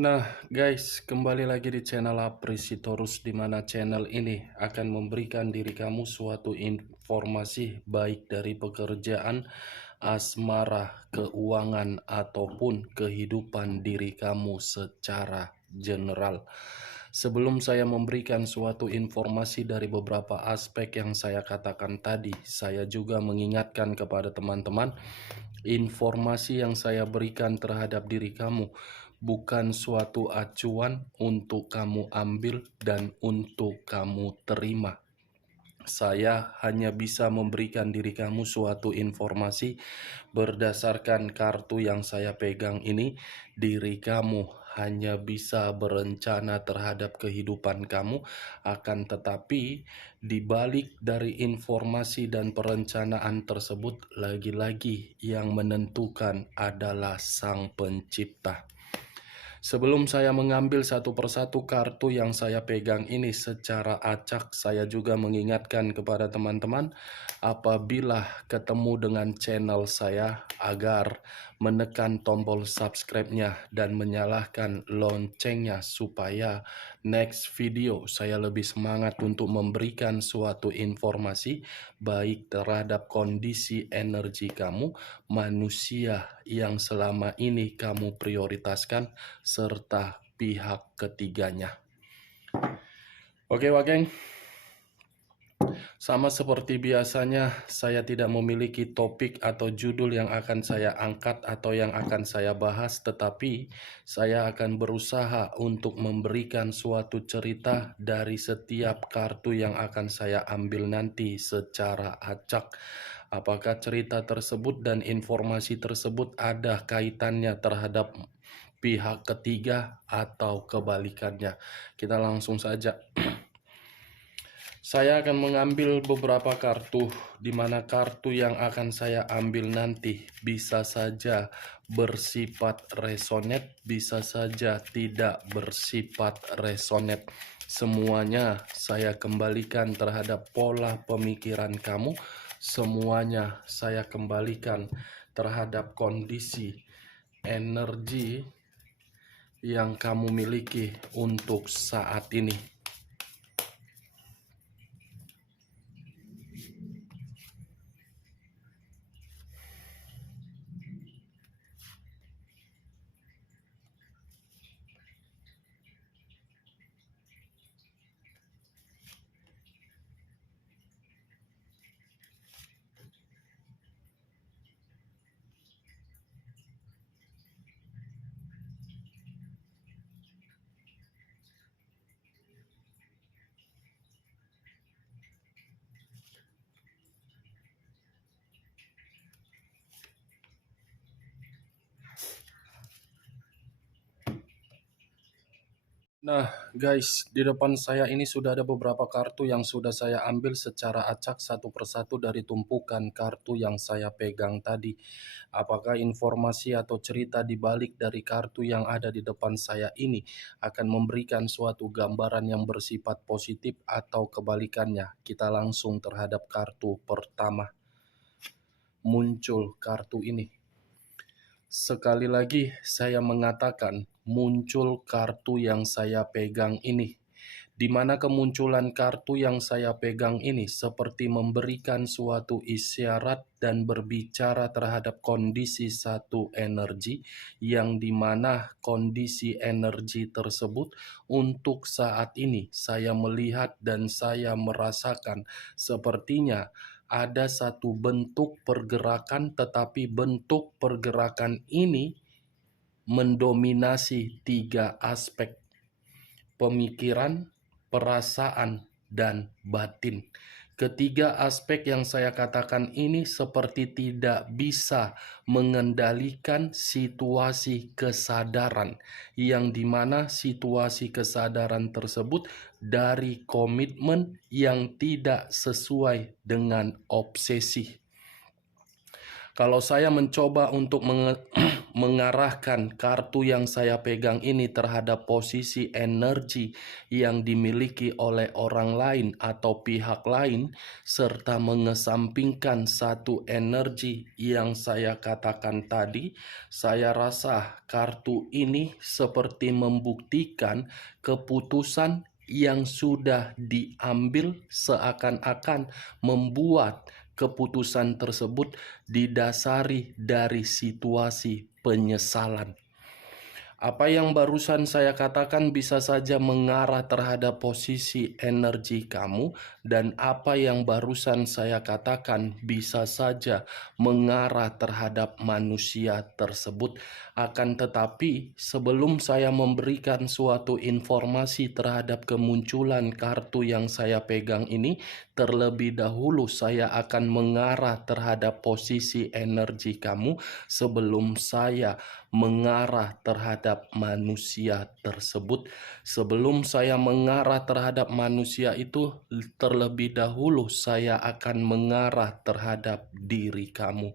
Nah, guys, kembali lagi di channel Apresitorus, di mana channel ini akan memberikan diri kamu suatu informasi baik dari pekerjaan, asmara, keuangan, ataupun kehidupan diri kamu secara general. Sebelum saya memberikan suatu informasi dari beberapa aspek yang saya katakan tadi, saya juga mengingatkan kepada teman-teman, informasi yang saya berikan terhadap diri kamu bukan suatu acuan untuk kamu ambil dan untuk kamu terima. Saya hanya bisa memberikan diri kamu suatu informasi berdasarkan kartu yang saya pegang ini. Diri kamu hanya bisa berencana terhadap kehidupan kamu, akan tetapi di balik dari informasi dan perencanaan tersebut, lagi-lagi yang menentukan adalah Sang Pencipta. Sebelum saya mengambil satu persatu kartu yang saya pegang ini secara acak, saya juga mengingatkan kepada teman-teman apabila ketemu dengan channel saya agar menekan tombol subscribe-nya dan menyalakan loncengnya supaya next video saya lebih semangat untuk memberikan suatu informasi baik terhadap kondisi energi kamu, manusia yang selama ini kamu prioritaskan, serta pihak ketiganya. Oke, Wakeng. Sama seperti biasanya, saya tidak memiliki topik atau judul yang akan saya angkat atau yang akan saya bahas, tetapi saya akan berusaha untuk memberikan suatu cerita dari setiap kartu yang akan saya ambil nanti secara acak. Apakah cerita tersebut dan informasi tersebut ada kaitannya terhadap pihak ketiga atau kebalikannya? Kita langsung saja. Saya akan mengambil beberapa kartu, di mana kartu yang akan saya ambil nanti bisa saja bersifat resonate, bisa saja tidak bersifat resonate. Semuanya saya kembalikan terhadap pola pemikiran kamu, semuanya saya kembalikan terhadap kondisi energi yang kamu miliki untuk saat ini. Nah, guys, di depan saya ini sudah ada beberapa kartu yang sudah saya ambil secara acak satu persatu dari tumpukan kartu yang saya pegang tadi. Apakah informasi atau cerita di balik dari kartu yang ada di depan saya ini akan memberikan suatu gambaran yang bersifat positif atau kebalikannya? Kita langsung terhadap kartu pertama. Muncul kartu ini. Sekali lagi saya mengatakan muncul kartu yang saya pegang ini, di mana kemunculan kartu yang saya pegang ini seperti memberikan suatu isyarat dan berbicara terhadap kondisi satu energi, yang dimana kondisi energi tersebut untuk saat ini saya melihat dan saya merasakan sepertinya ada satu bentuk pergerakan, tetapi bentuk pergerakan ini mendominasi tiga aspek: pemikiran, perasaan, dan batin. Ketiga aspek yang saya katakan ini seperti tidak bisa mengendalikan situasi kesadaran, yang dimana situasi kesadaran tersebut dari komitmen yang tidak sesuai dengan obsesi. Kalau saya mencoba untuk mengarahkan kartu yang saya pegang ini terhadap posisi energi yang dimiliki oleh orang lain atau pihak lain, serta mengesampingkan satu energi yang saya katakan tadi, saya rasa kartu ini seperti membuktikan keputusan yang sudah diambil, seakan-akan membuat keputusan tersebut didasari dari situasi penyesalan. Apa yang barusan saya katakan bisa saja mengarah terhadap posisi energi kamu, dan apa yang barusan saya katakan bisa saja mengarah terhadap manusia tersebut. Akan tetapi, sebelum saya memberikan suatu informasi terhadap kemunculan kartu yang saya pegang ini, terlebih dahulu saya akan mengarah terhadap posisi energi kamu sebelum saya mengarah terhadap manusia tersebut. Sebelum saya mengarah terhadap manusia itu, terlebih dahulu saya akan mengarah terhadap diri kamu.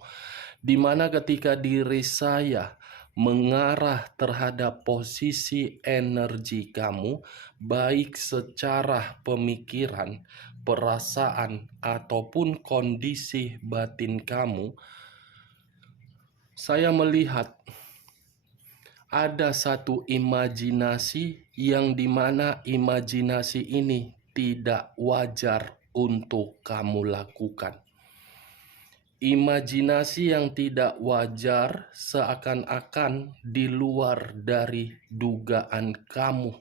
Di mana ketika diri saya mengarah terhadap posisi energi kamu, baik secara pemikiran, perasaan, ataupun kondisi batin kamu, saya melihat ada satu imajinasi yang dimana imajinasi ini tidak wajar untuk kamu lakukan. Imajinasi yang tidak wajar seakan-akan di luar dari dugaan kamu.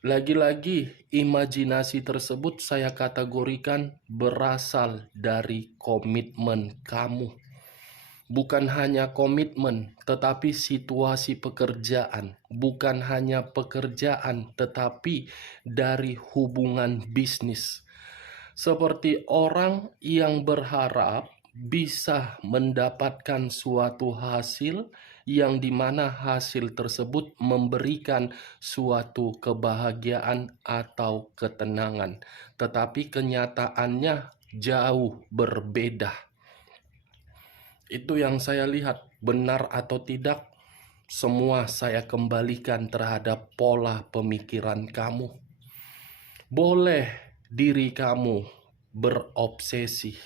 Lagi-lagi, imajinasi tersebut saya kategorikan berasal dari komitmen kamu. Bukan hanya komitmen, tetapi situasi pekerjaan. Bukan hanya pekerjaan, tetapi dari hubungan bisnis. Seperti orang yang berharap bisa mendapatkan suatu hasil yang dimana hasil tersebut memberikan suatu kebahagiaan atau ketenangan. Tetapi kenyataannya jauh berbeda. Itu yang saya lihat, benar atau tidak, semua saya kembalikan terhadap pola pemikiran kamu. Boleh diri kamu berobsesi,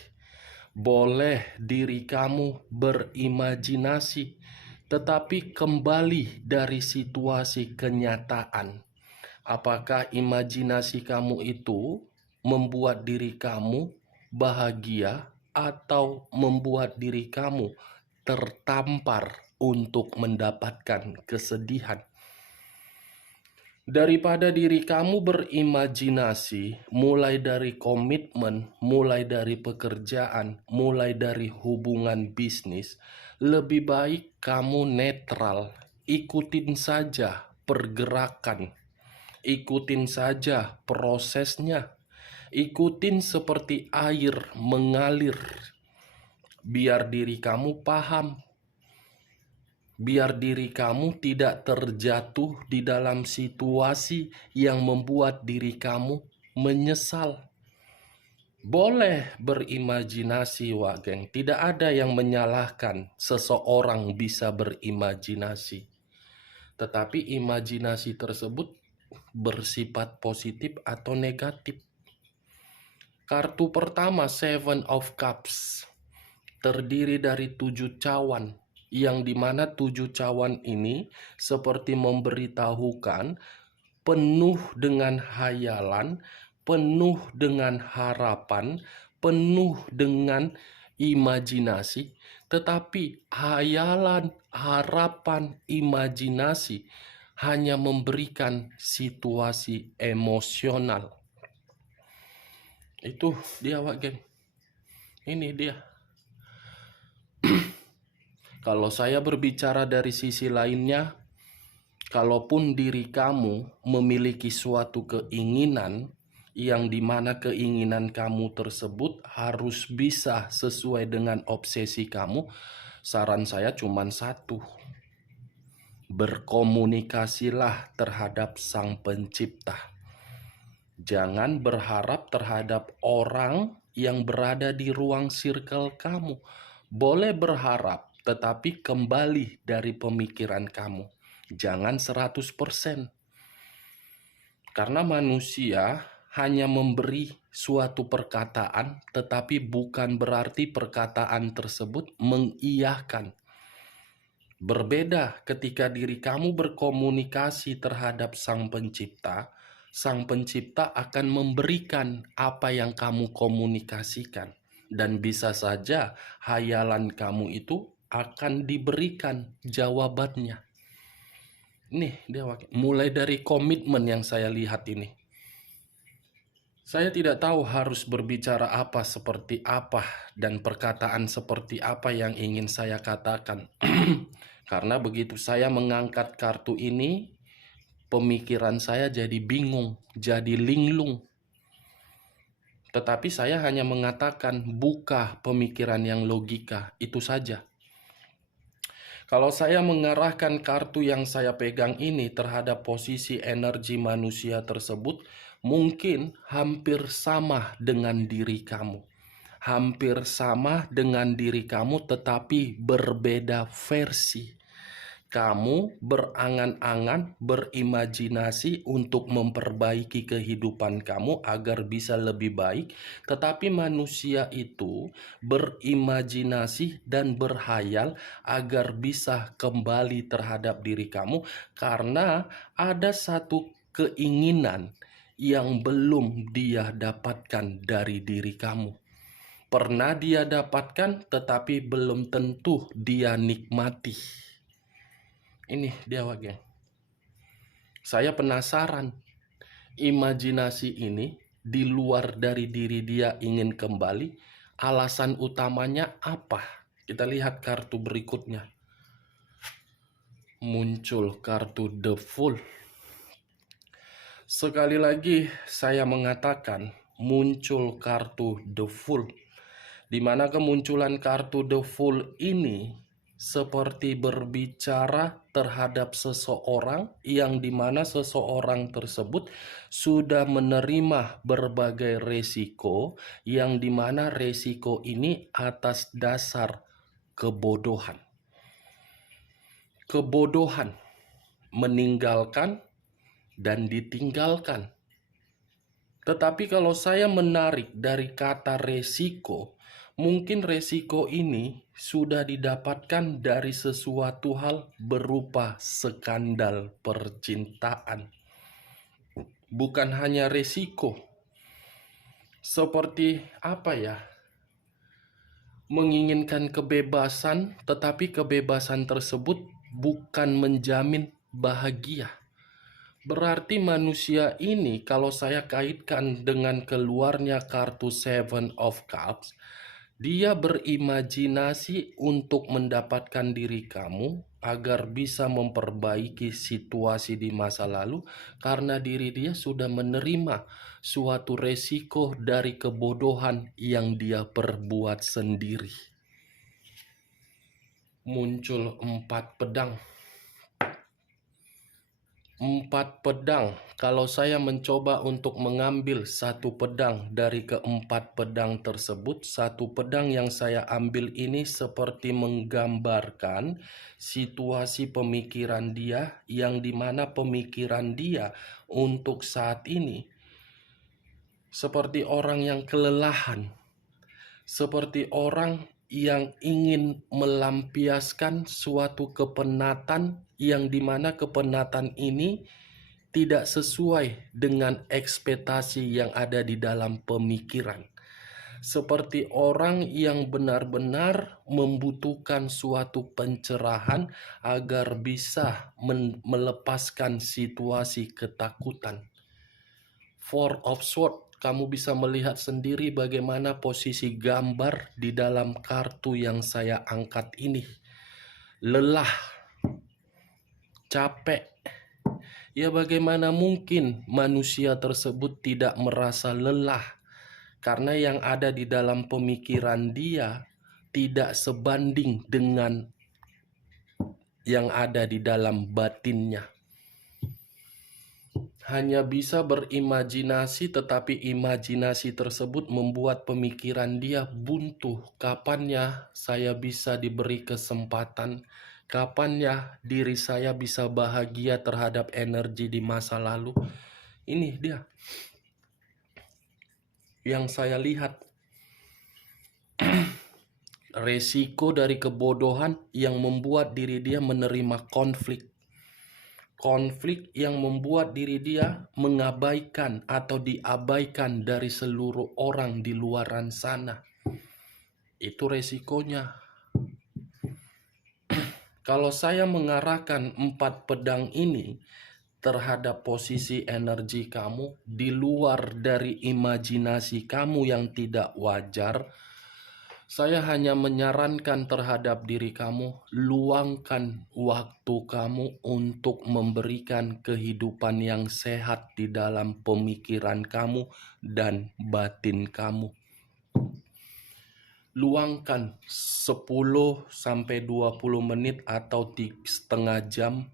boleh diri kamu berimajinasi, tetapi kembali dari situasi kenyataan. Apakah imajinasi kamu itu membuat diri kamu bahagia atau membuat diri kamu tertampar untuk mendapatkan kesedihan? Daripada diri kamu berimajinasi, mulai dari komitmen, mulai dari pekerjaan, mulai dari hubungan bisnis, lebih baik kamu netral, ikutin saja pergerakan, ikutin saja prosesnya. Ikutin seperti air mengalir. Biar diri kamu paham. Biar diri kamu tidak terjatuh di dalam situasi yang membuat diri kamu menyesal. Boleh berimajinasi, Wak Geng. Tidak ada yang menyalahkan seseorang bisa berimajinasi. Tetapi imajinasi tersebut bersifat positif atau negatif. Kartu pertama, Seven of Cups, terdiri dari 7 cawan, yang dimana 7 cawan ini seperti memberitahukan penuh dengan hayalan, penuh dengan harapan, penuh dengan imajinasi. Tetapi hayalan, harapan, imajinasi hanya memberikan situasi emosional. Itu dia, Wak Geng. Ini dia. Kalau saya berbicara dari sisi lainnya, kalaupun diri kamu memiliki suatu keinginan yang dimana keinginan kamu tersebut harus bisa sesuai dengan obsesi kamu, saran saya cuma satu. Berkomunikasilah terhadap Sang Pencipta. Jangan berharap terhadap orang yang berada di ruang circle kamu. Boleh berharap, tetapi kembali dari pemikiran kamu. Jangan 100%. Karena manusia hanya memberi suatu perkataan, tetapi bukan berarti perkataan tersebut mengiyahkan. Berbeda ketika diri kamu berkomunikasi terhadap Sang Pencipta akan memberikan apa yang kamu komunikasikan. Dan bisa saja hayalan kamu itu akan diberikan jawabannya. Nih, dia mulai dari komitmen yang saya lihat ini. Saya tidak tahu harus berbicara apa, seperti apa, dan perkataan seperti apa yang ingin saya katakan. Karena begitu saya mengangkat kartu ini, pemikiran saya jadi bingung, jadi linglung. Tetapi saya hanya mengatakan, buka pemikiran yang logika, itu saja. Kalau saya mengarahkan kartu yang saya pegang ini terhadap posisi energi manusia tersebut, mungkin hampir sama dengan diri kamu. Hampir sama dengan diri kamu, tetapi berbeda versi. Kamu berangan-angan, berimajinasi untuk memperbaiki kehidupan kamu agar bisa lebih baik, tetapi manusia itu berimajinasi dan berhayal agar bisa kembali terhadap diri kamu karena ada satu keinginan yang belum dia dapatkan dari diri kamu. Pernah dia dapatkan, tetapi belum tentu dia nikmati. Ini dia geng. Saya penasaran, imajinasi ini di luar dari diri dia ingin kembali, alasan utamanya apa? Kita lihat kartu berikutnya. Muncul kartu The Fool. Sekali lagi saya mengatakan muncul kartu The Fool, di mana kemunculan kartu The Fool ini seperti berbicara terhadap seseorang yang dimana seseorang tersebut sudah menerima berbagai resiko, yang dimana resiko ini atas dasar kebodohan. Kebodohan meninggalkan dan ditinggalkan. Tetapi kalau saya menarik dari kata resiko, mungkin resiko ini sudah didapatkan dari sesuatu hal berupa skandal percintaan. Bukan hanya resiko. Seperti apa ya? Menginginkan kebebasan, tetapi kebebasan tersebut bukan menjamin bahagia. Berarti manusia ini, kalau saya kaitkan dengan keluarnya kartu Seven of Cups, dia berimajinasi untuk mendapatkan diri kamu agar bisa memperbaiki situasi di masa lalu karena diri dia sudah menerima suatu resiko dari kebodohan yang dia perbuat sendiri. Muncul 4 pedang. 4 pedang. Kalau saya mencoba untuk mengambil satu pedang dari keempat pedang tersebut, satu pedang yang saya ambil ini seperti menggambarkan situasi pemikiran dia, yang dimana pemikiran dia untuk saat ini seperti orang yang kelelahan, seperti orang yang ingin melampiaskan suatu kepenatan yang dimana kepenatan ini tidak sesuai dengan ekspektasi yang ada di dalam pemikiran. Seperti orang yang benar-benar membutuhkan suatu pencerahan agar bisa melepaskan situasi ketakutan. Four of Swords. Kamu bisa melihat sendiri bagaimana posisi gambar di dalam kartu yang saya angkat ini. Lelah, capek. Ya bagaimana mungkin manusia tersebut tidak merasa lelah? Karena yang ada di dalam pemikiran dia tidak sebanding dengan yang ada di dalam batinnya. hanya bisa berimajinasi, tetapi imajinasi tersebut membuat pemikiran dia buntu. Kapannya saya bisa diberi kesempatan? Kapannya diri saya bisa bahagia terhadap energi di masa lalu? Ini dia yang saya lihat. Resiko dari kebodohan yang membuat diri dia menerima konflik. Konflik yang membuat diri dia mengabaikan atau diabaikan dari seluruh orang di luaran sana. Itu resikonya. Kalau saya mengarahkan 4 pedang ini terhadap posisi energi kamu di luar dari imajinasi kamu yang tidak wajar, saya hanya menyarankan terhadap diri kamu, luangkan waktu kamu untuk memberikan kehidupan yang sehat di dalam pemikiran kamu dan batin kamu. Luangkan 10-20 menit atau setengah jam.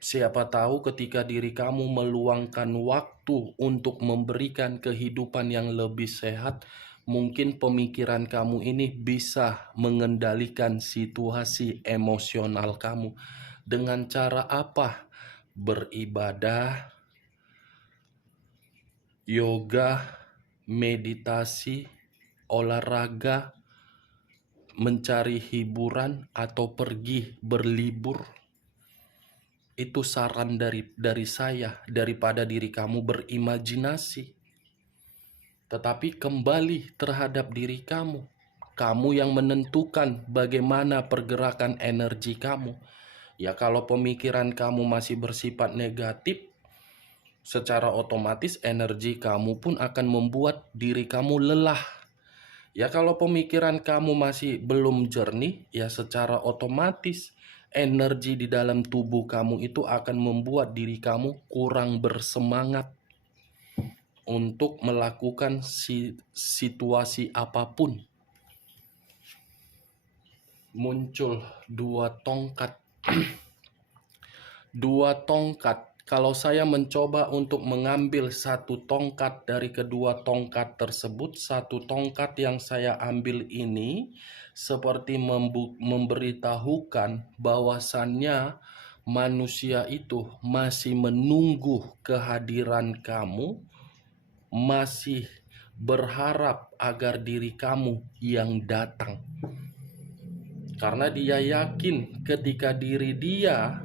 Siapa tahu ketika diri kamu meluangkan waktu untuk memberikan kehidupan yang lebih sehat, mungkin pemikiran kamu ini bisa mengendalikan situasi emosional kamu. Dengan cara apa? Beribadah, yoga, meditasi, olahraga, mencari hiburan, atau pergi berlibur. Itu saran dari saya, daripada diri kamu berimajinasi. Tetapi kembali terhadap diri kamu. Kamu yang menentukan bagaimana pergerakan energi kamu. Ya kalau pemikiran kamu masih bersifat negatif, secara otomatis energi kamu pun akan membuat diri kamu lelah. Ya kalau pemikiran kamu masih belum jernih, ya secara otomatis energi di dalam tubuh kamu itu akan membuat diri kamu kurang bersemangat untuk melakukan situasi apapun. Muncul 2 tongkat. 2 tongkat. Kalau saya mencoba untuk mengambil 1 tongkat dari kedua tongkat tersebut, 1 tongkat yang saya ambil ini seperti memberitahukan bahwasannya manusia itu masih menunggu kehadiran kamu, masih berharap agar diri kamu yang datang. Karena dia yakin ketika diri dia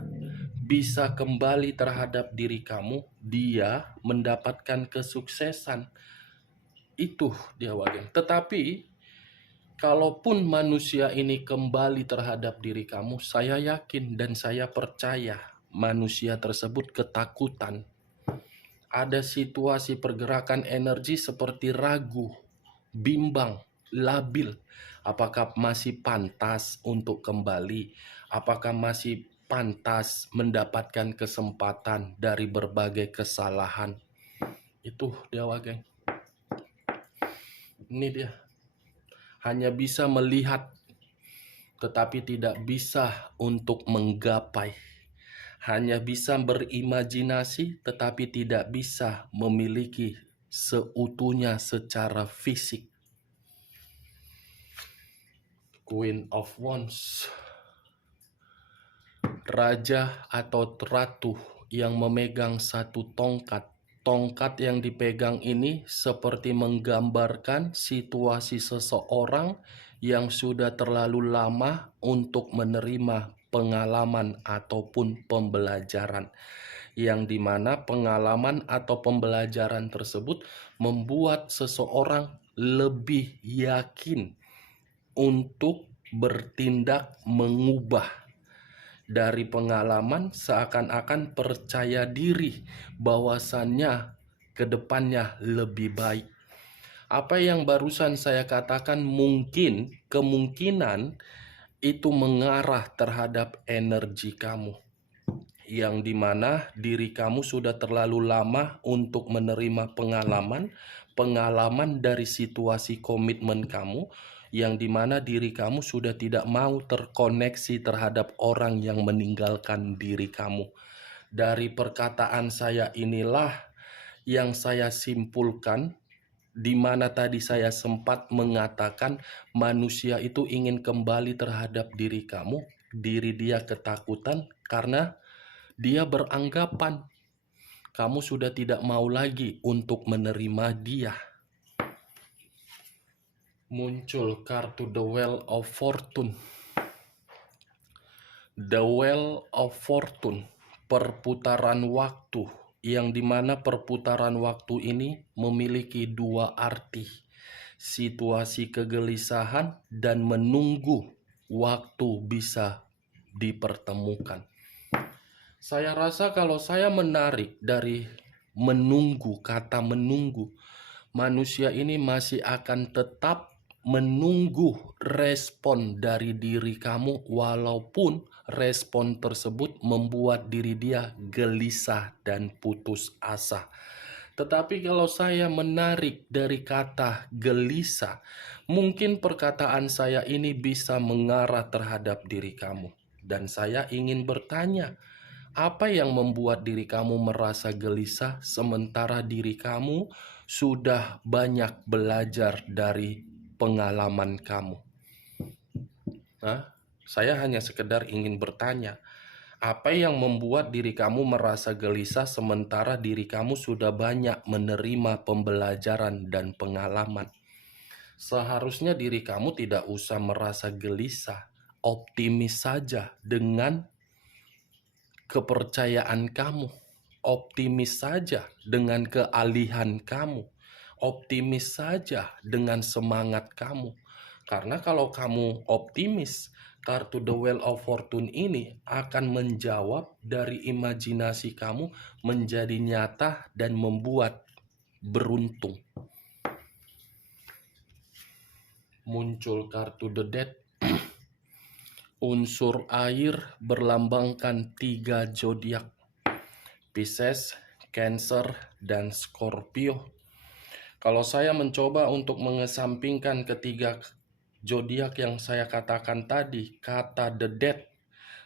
bisa kembali terhadap diri kamu, dia mendapatkan kesuksesan. Itu dia wagen. Tetapi kalaupun manusia ini kembali terhadap diri kamu, saya yakin dan saya percaya manusia tersebut ketakutan. Ada situasi pergerakan energi seperti ragu, bimbang, labil. Apakah masih pantas untuk kembali? Apakah masih pantas mendapatkan kesempatan dari berbagai kesalahan? Itu dia wagen. Ini dia. Hanya bisa melihat, tetapi tidak bisa untuk menggapai. Hanya bisa berimajinasi, tetapi tidak bisa memiliki seutuhnya secara fisik. Queen of Wands, raja atau ratu yang memegang 1 tongkat. Tongkat yang dipegang ini seperti menggambarkan situasi seseorang yang sudah terlalu lama untuk menerima pengalaman ataupun pembelajaran, yang dimana pengalaman atau pembelajaran tersebut membuat seseorang lebih yakin untuk bertindak mengubah. Dari pengalaman seakan-akan percaya diri bahwasannya kedepannya lebih baik. Apa yang barusan saya katakan kemungkinan itu mengarah terhadap energi kamu, yang dimana diri kamu sudah terlalu lama untuk menerima pengalaman dari situasi komitmen kamu, yang dimana diri kamu sudah tidak mau terkoneksi terhadap orang yang meninggalkan diri kamu. Dari perkataan saya inilah yang saya simpulkan, di mana tadi saya sempat mengatakan manusia itu ingin kembali terhadap diri kamu, diri dia ketakutan karena dia beranggapan kamu sudah tidak mau lagi untuk menerima dia. Muncul kartu The Wheel of Fortune. The Wheel of Fortune, perputaran waktu, yang dimana perputaran waktu ini memiliki dua arti. Situasi kegelisahan dan menunggu waktu bisa dipertemukan. Saya rasa kalau saya menarik dari menunggu, kata menunggu, manusia ini masih akan tetap menunggu respon dari diri kamu, walaupun respon tersebut membuat diri dia gelisah dan putus asa. Tetapi kalau saya menarik dari kata gelisah, mungkin perkataan saya ini bisa mengarah terhadap diri kamu. Dan saya ingin bertanya, apa yang membuat diri kamu merasa gelisah sementara diri kamu sudah banyak belajar dari pengalaman kamu? Saya hanya sekedar ingin bertanya, apa yang membuat diri kamu merasa gelisah sementara diri kamu sudah banyak menerima pembelajaran dan pengalaman? Seharusnya diri kamu tidak usah merasa gelisah, optimis saja dengan kepercayaan kamu, optimis saja dengan kealihan kamu, optimis saja dengan semangat kamu. Karena kalau kamu optimis, kartu The Wheel of Fortune ini akan menjawab dari imajinasi kamu menjadi nyata dan membuat beruntung. Muncul kartu The Death. Unsur air berlambangkan 3 zodiak: Pisces, Cancer, dan Scorpio. Kalau saya mencoba untuk mengesampingkan ketiga zodiak yang saya katakan tadi, kata The Death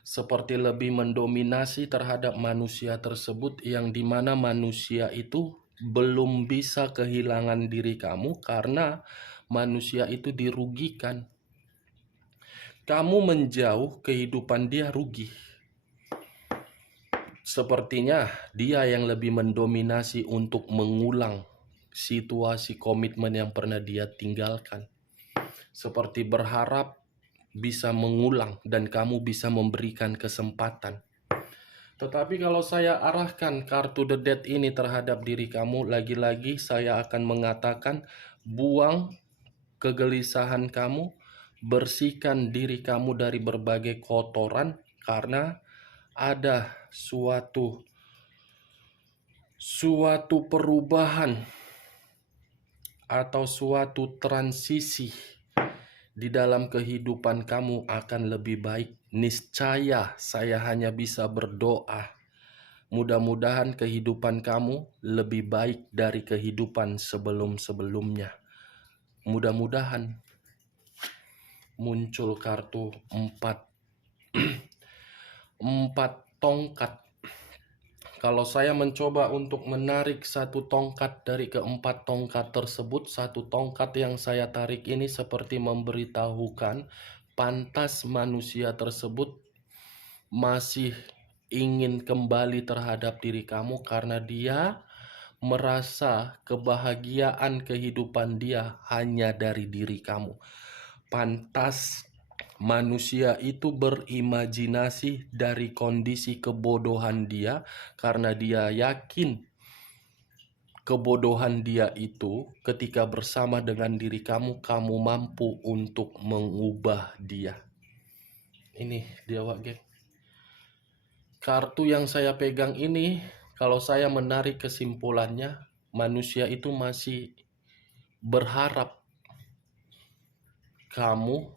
seperti lebih mendominasi terhadap manusia tersebut, yang dimana manusia itu belum bisa kehilangan diri kamu karena manusia itu dirugikan. Kamu menjauh, kehidupan dia rugi. Sepertinya dia yang lebih mendominasi untuk mengulang situasi komitmen yang pernah dia tinggalkan. Seperti berharap bisa mengulang dan kamu bisa memberikan kesempatan. Tetapi kalau saya arahkan kartu The Death ini terhadap diri kamu, lagi-lagi saya akan mengatakan buang kegelisahan kamu, bersihkan diri kamu dari berbagai kotoran, karena ada suatu perubahan atau suatu transisi di dalam kehidupan kamu akan lebih baik. Niscaya saya hanya bisa berdoa, mudah-mudahan kehidupan kamu lebih baik dari kehidupan sebelum-sebelumnya. Mudah-mudahan. Muncul kartu 4 tongkat. Kalau saya mencoba untuk menarik satu tongkat dari keempat tongkat tersebut, satu tongkat yang saya tarik ini seperti memberitahukan pantas manusia tersebut masih ingin kembali terhadap diri kamu karena dia merasa kebahagiaan kehidupan dia hanya dari diri kamu. Pantas manusia itu berimajinasi dari kondisi kebodohan dia karena dia yakin kebodohan dia itu ketika bersama dengan diri kamu, kamu mampu untuk mengubah dia. Ini dia, Wak Geng. Kartu yang saya pegang ini, kalau saya menarik kesimpulannya, manusia itu masih berharap kamu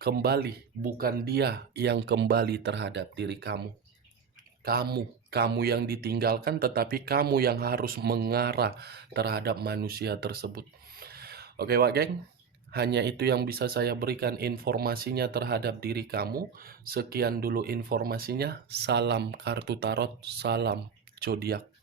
kembali, bukan dia yang kembali terhadap diri kamu. Kamu yang ditinggalkan, tetapi kamu yang harus mengarah terhadap manusia tersebut. Oke, Wak Geng, Hanya itu yang bisa saya berikan informasinya terhadap diri kamu. Sekian dulu informasinya. Salam kartu tarot, salam zodiak.